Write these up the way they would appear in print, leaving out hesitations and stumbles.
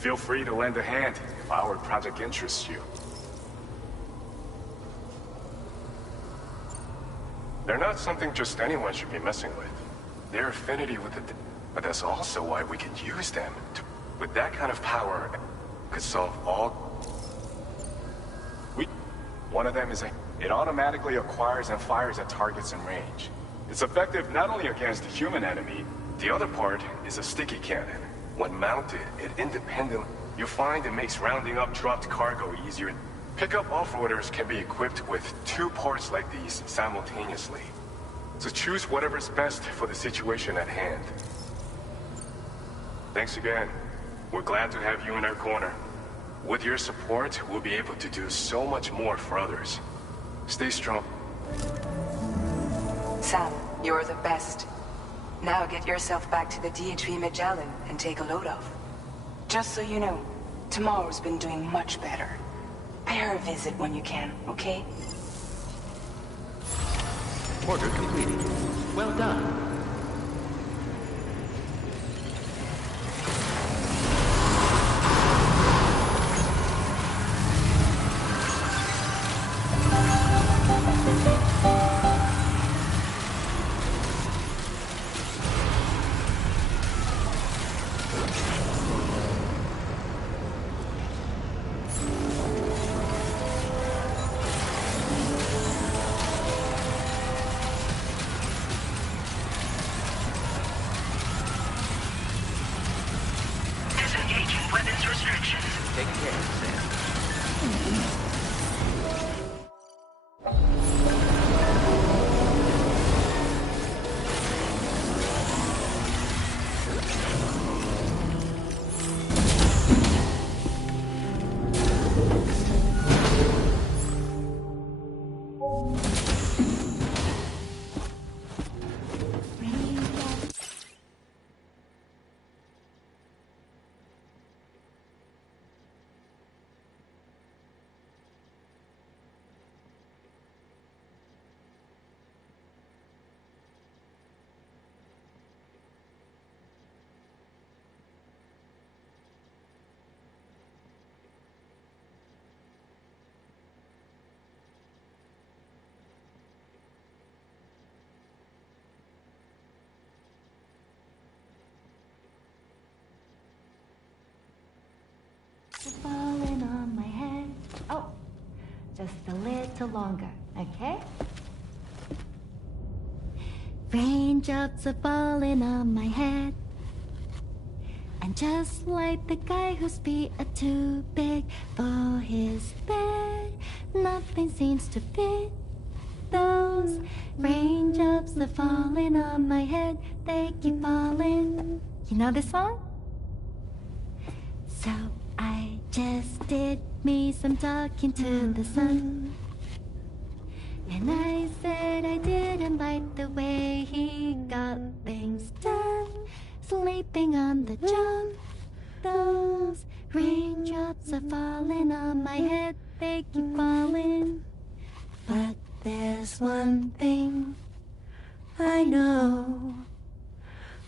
Feel free to lend a hand if our project interests you. They're not something just anyone should be messing with. Their affinity with the... But that's also why we can use them. With that kind of power, could solve all... One of them is it automatically acquires and fires at targets in range. It's effective not only against the human enemy, the other part is a sticky cannon. When mounted, it independently... You'll find it makes rounding up dropped cargo easier. Pickup off-roaders can be equipped with 2 parts like these simultaneously. So choose whatever's best for the situation at hand. Thanks again. We're glad to have you in our corner. With your support, we'll be able to do so much more for others. Stay strong. Sam, you're the best. Now get yourself back to the DS2 Magellan and take a load off. Just so you know, tomorrow's been doing much better. Pay her a visit when you can, okay? Order completed. Well done. Take care, Sam. Falling on my head. Oh, just a little longer, okay? Raindrops are falling on my head. And just like the guy whose feet are too big for his bed, nothing seems to fit. Those raindrops are falling on my head. They keep falling. You know this song? So I just did me some talking to the sun. And I said I didn't like the way he got things done. Sleeping on the job. Those raindrops are falling on my head. They keep falling. But there's one thing I know.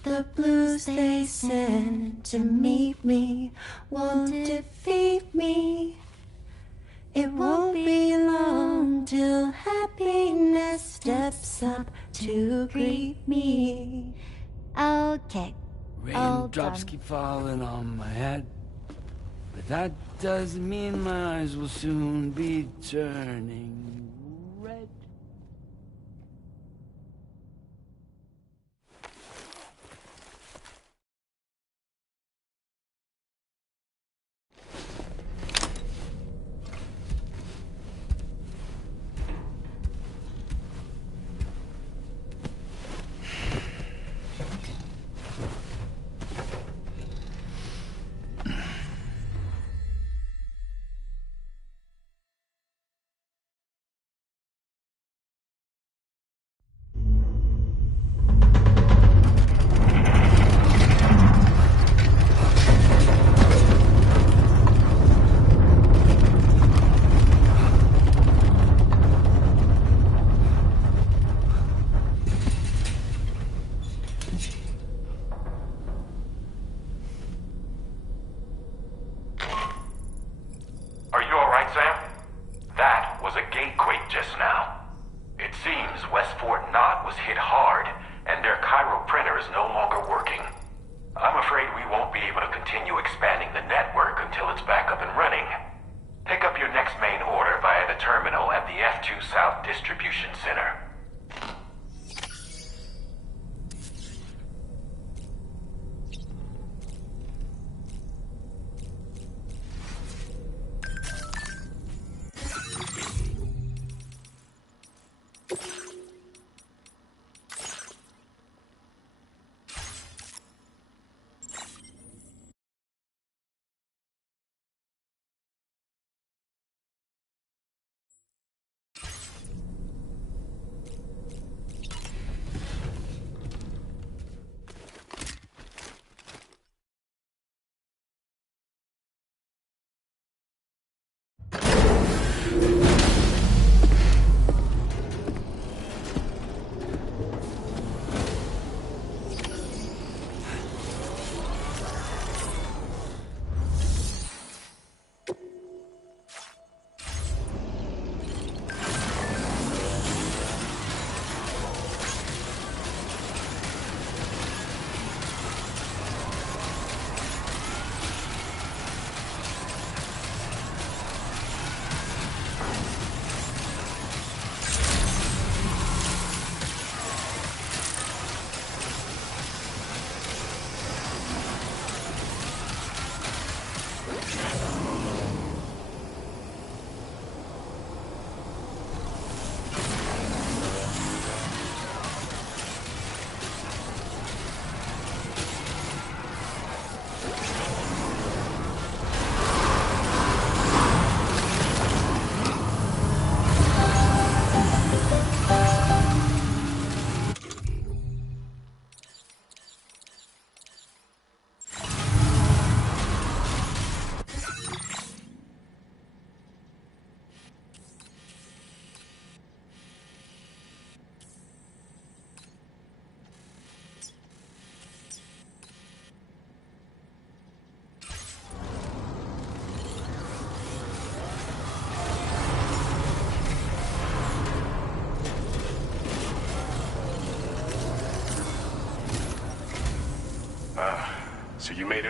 The blues they send to meet me won't defeat me. It won't be long till happiness steps up to greet me. Okay. Raindrops keep falling on my head, but that doesn't mean my eyes will soon be turning red.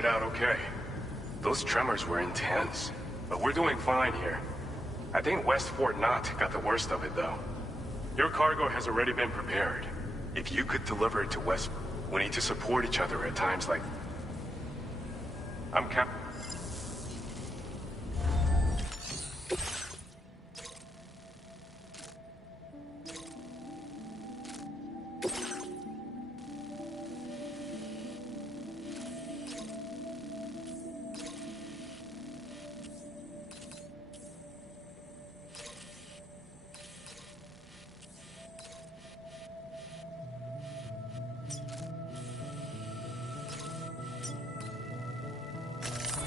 it out okay. Those tremors were intense, but we're doing fine here. I think West Fort Knott got the worst of it, though. Your cargo has already been prepared. If you could deliver it to West... We need to support each other at times like... I'm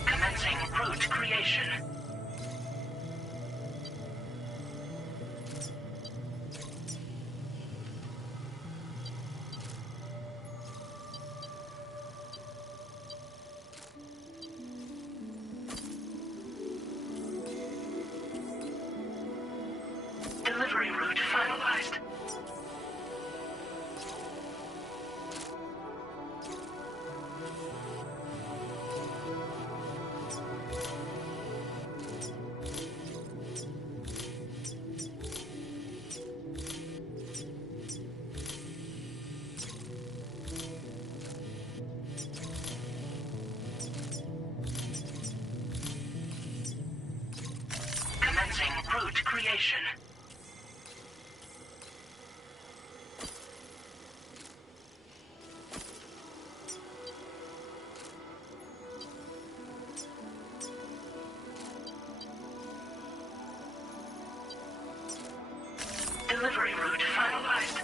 Commencing route creation. Delivery route finalized. Commencing route creation. Delivery route finalized.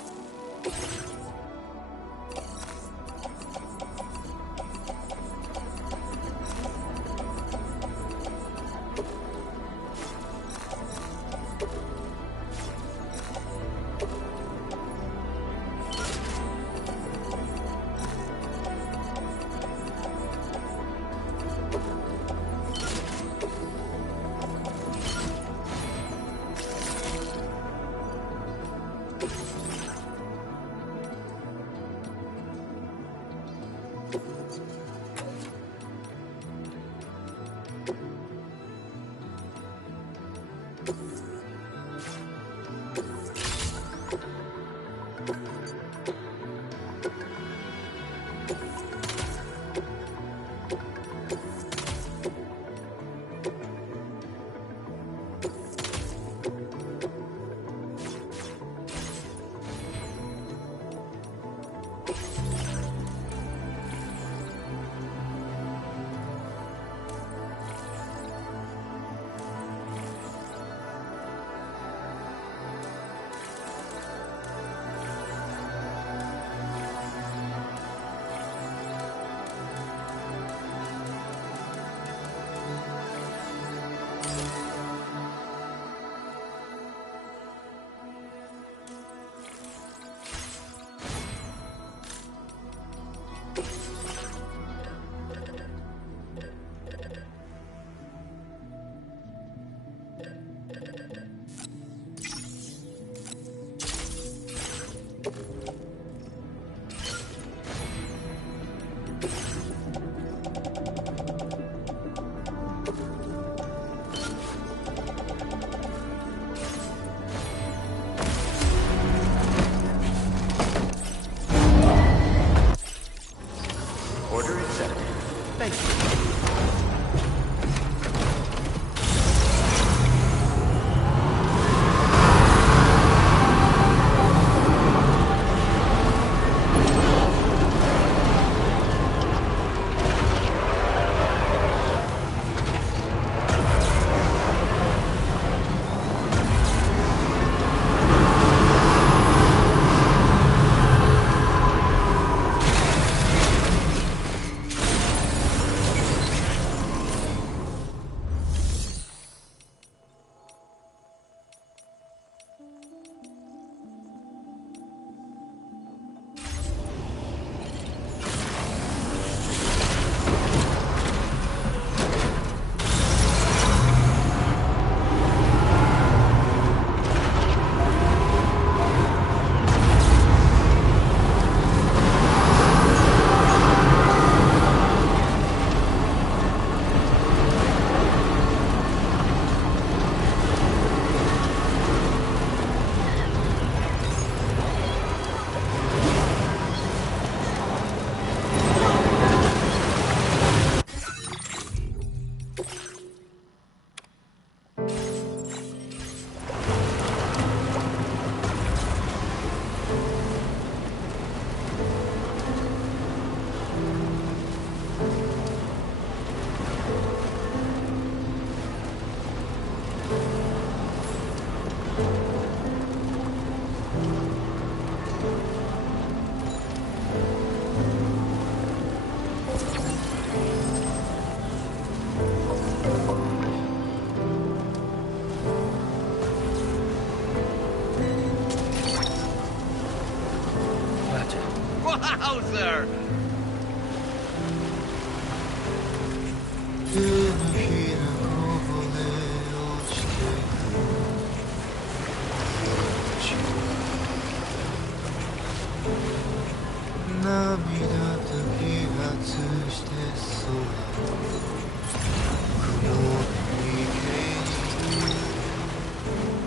closer!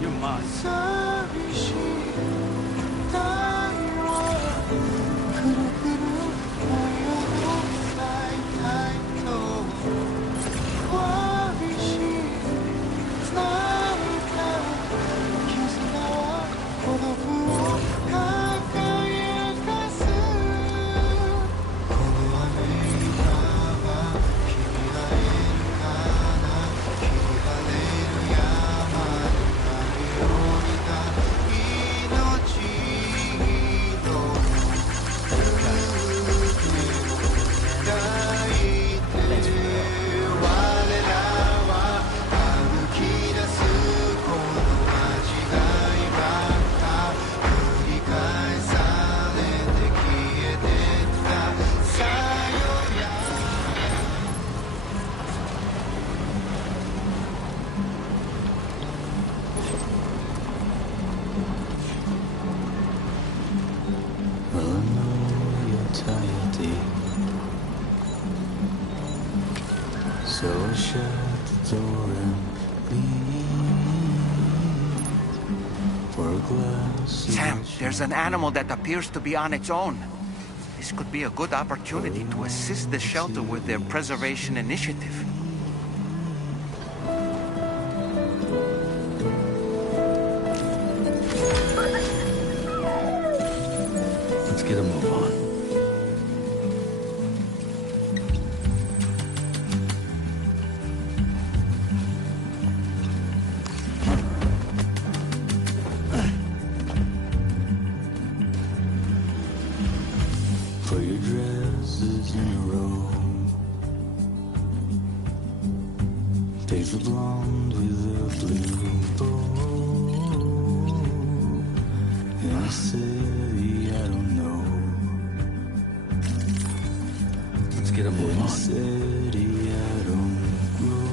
You must. So shut the door and leave for a glass. Sam, there's an animal that appears to be on its own. This could be a good opportunity to assist the shelter with their preservation initiative. Let's get a move on. For your dresses in a row, take the blonde with the blue bow. In a city I don't know. Let's get a move In a on. city I don't grow.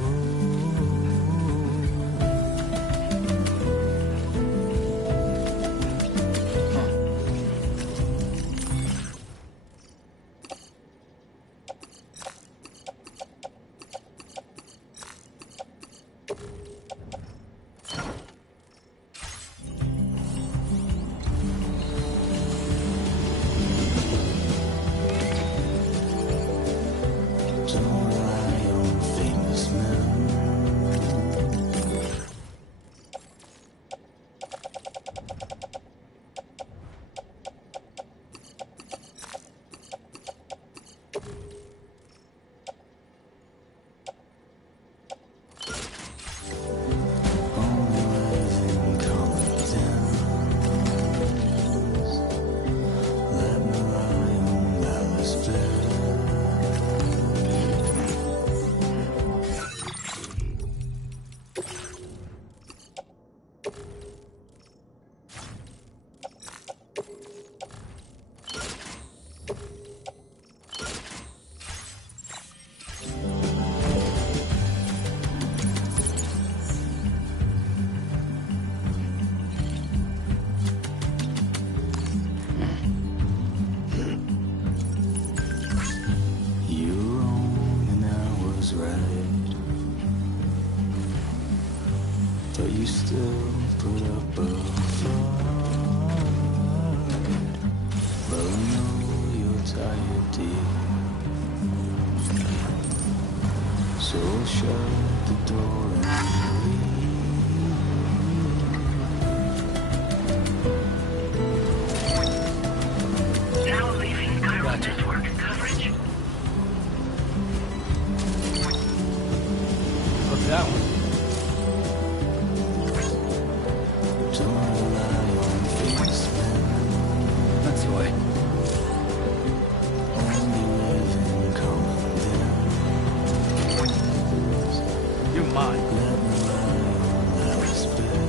Don't rely on famous men. Only live in common dens. Let me lie on Alice bed. You were wrong and I was right, but you still put up a fight. Well, I know you're tired, dear, so shut the door and Now leaving Cairo network coverage. What's that one? don't rely on famous men. That's the way. Only live in common dens. You're mine. Let me lie on Alice bed.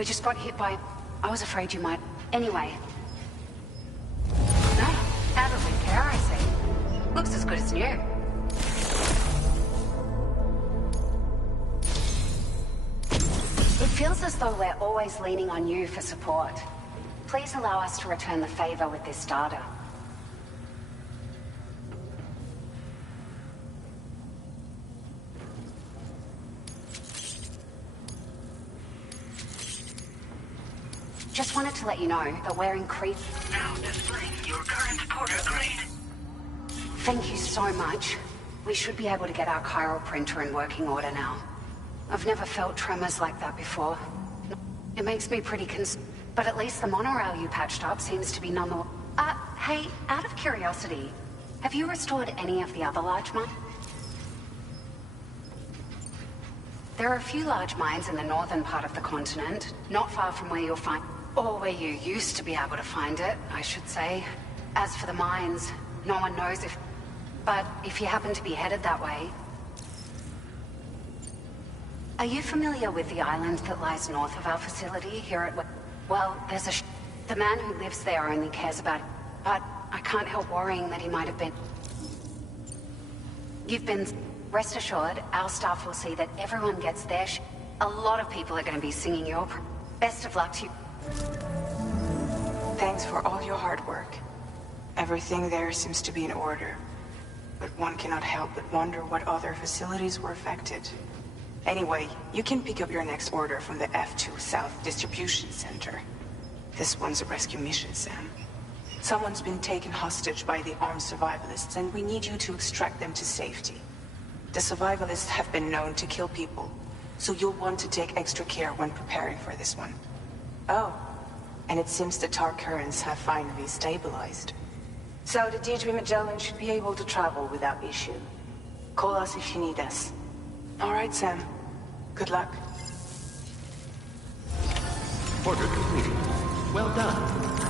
We just got hit by... I was afraid you might... Anyway. No, out of repair, I see. Looks as good as new. It feels as though we're always leaning on you for support. Please allow us to return the favor with this data. Just wanted to let you know that we're increasing... Now displaying your current porter grade. Thank you so much. We should be able to get our chiral printer in working order now. I've never felt tremors like that before. It makes me pretty but at least the monorail you patched up seems to be hey, out of curiosity, have you restored any of the other large mines? There are a few large mines in the northern part of the continent, not far from where you'll find... Or where you used to be able to find it, I should say. As for the mines, no one knows if... But if you happen to be headed that way... Are you familiar with the island that lies north of our facility here at... Well, there's a... The man who lives there only cares about... But I can't help worrying that he might have been... You've been... Rest assured, our staff will see that everyone gets their A lot of people are going to be singing your... Best of luck to you. Thanks for all your hard work. Everything there seems to be in order. But one cannot help but wonder what other facilities were affected. Anyway, you can pick up your next order from the F2 South Distribution Center. This one's a rescue mission, Sam. Someone's been taken hostage by the armed survivalists, and we need you to extract them to safety. The survivalists have been known to kill people, so you'll want to take extra care when preparing for this one. Oh, and it seems the tar currents have finally stabilized. So the D3 Magellan should be able to travel without issue. Call us if you need us. All right, Sam. Good luck. Order completed. Well done.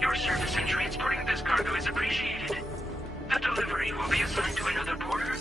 Your service in transporting this cargo is appreciated. The delivery will be assigned to another porter.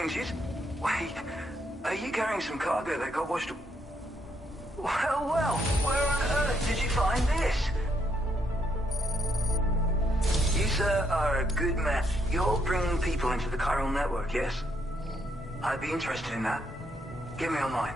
brings you... Wait, are you carrying some cargo that got washed... Well, where on earth did you find this? You, sir, are a good man. You're bringing people into the chiral network, yes? I'd be interested in that. Get me online.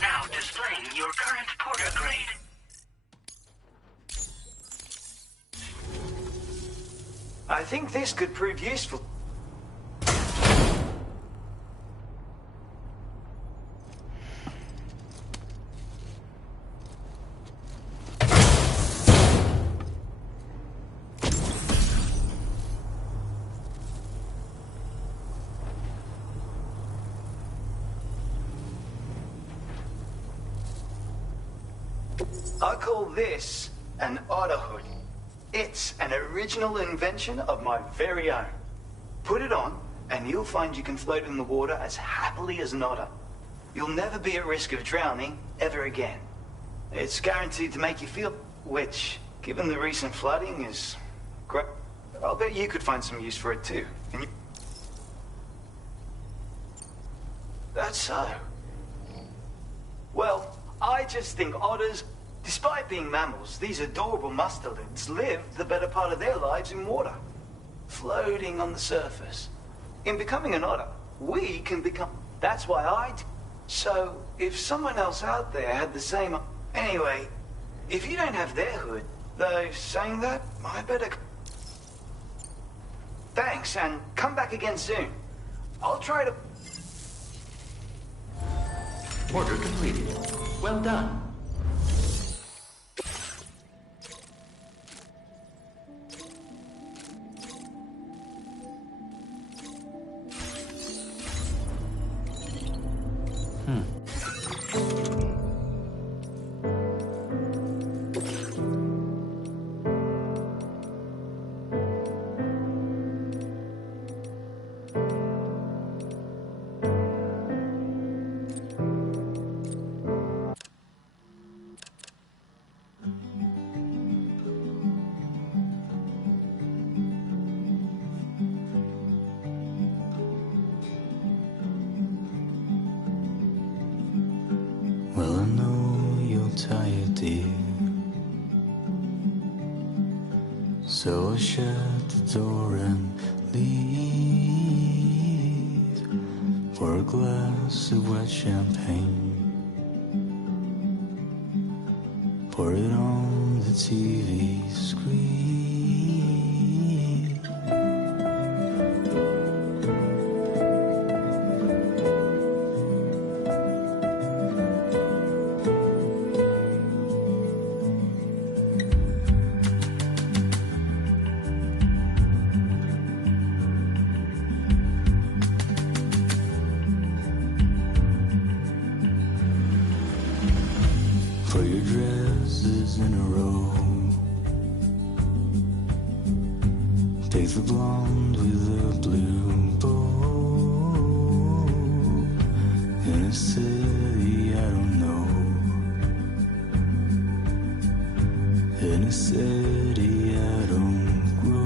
Now displaying your current porter grade. I think this could prove useful. I call this an otter hood. It's an original invention of my very own. Put it on, and you'll find you can float in the water as happily as an otter. You'll never be at risk of drowning ever again. It's guaranteed to make you feel, which, given the recent flooding, is great. I'll bet you could find some use for it too. Can you? That's so. Well, I just think otters, despite being mammals, these adorable mustelids live the better part of their lives in water, floating on the surface. In becoming an otter, we can become... That's why So, if someone else out there had the same... Anyway, if you don't have their hood, though saying that, I better... Thanks, and come back again soon. I'll try to... Order completed. Well done. Well, I know you're tired, dear. So I shut the door and leave for a glass of wet champagne. Pour it on the TV screen. For your dresses in a row. Take the blonde with the blue bow. In a city I don't know. In a city I don't grow.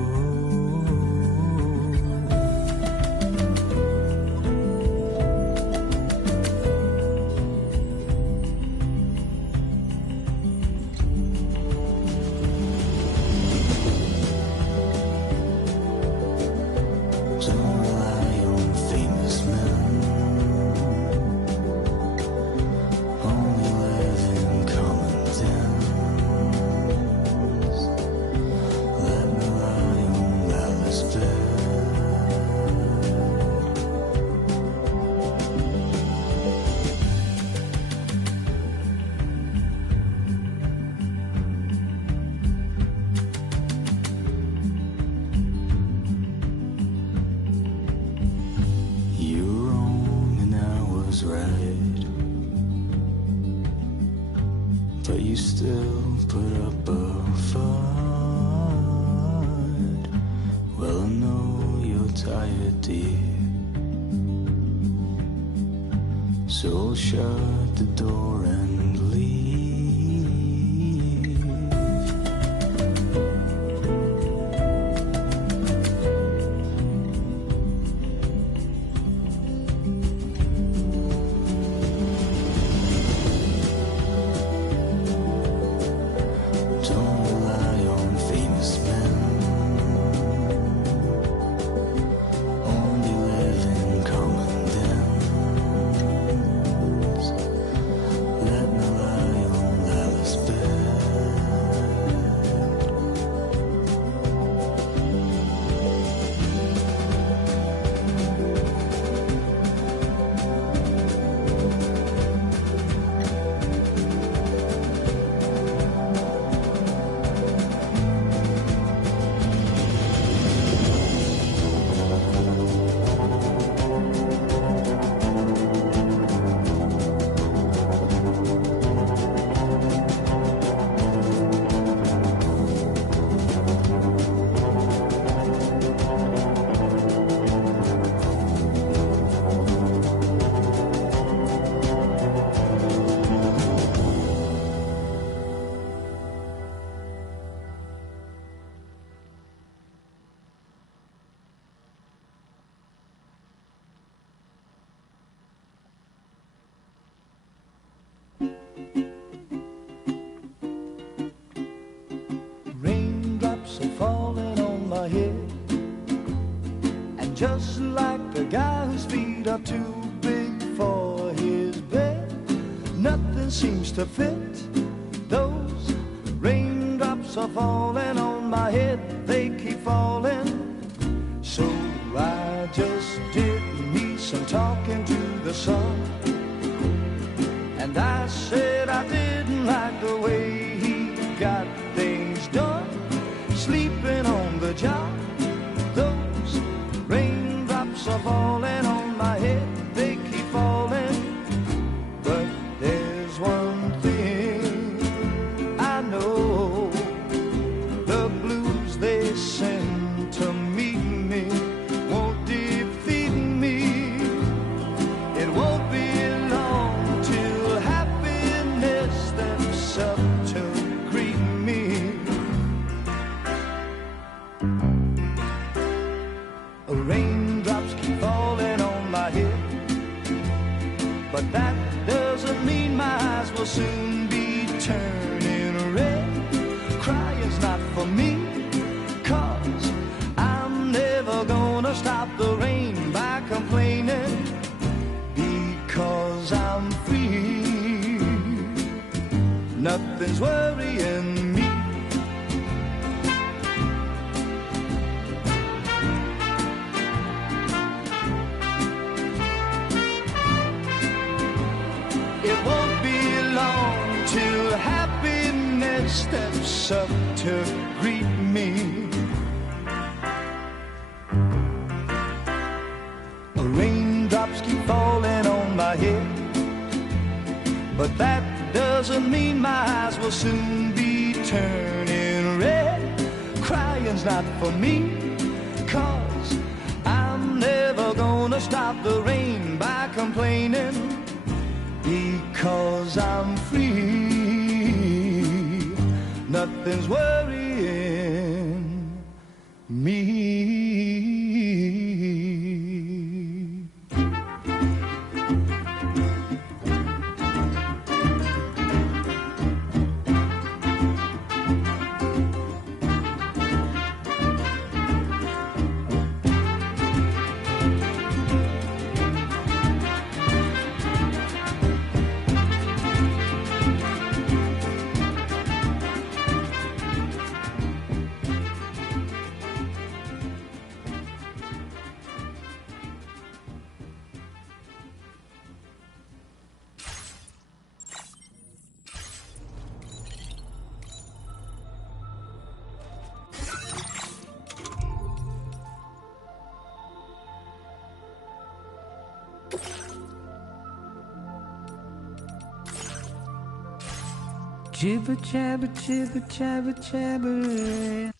but you still put up a fight. Well, I know you're tired, dear, so shut the door and leave. Don't rely on famous men, only live in common dens. Let me lie on Lila's Raindrops are falling on my head, and just like the guy whose feet are too big for his bed, nothing seems to fit. Those raindrops are falling on my head, they keep falling. So I just did me some talking to the sun, and I said I didn't like the way he got things done, sleeping on the job. Those raindrops are falling on my head, they keep falling. But there's one thing I know, the blues they send to meet me won't defeat me. It won't be long till happiness steps up to greet me. Raindrops keep falling on my head, but that doesn't mean my eyes will soon be turning red. Crying's not for me, 'cause I'm never gonna stop the rain by complaining, because I'm free. Nothing's worrying me. It won't be long till happiness steps up to greet me. Raindrops keep falling on my head, but that doesn't mean my eyes will soon be turning red. Crying's not for me, 'cause I'm never gonna stop the rain by complaining, because I'm free. Nothing's worrying me. Jibber jabber, jibber jabber jabber.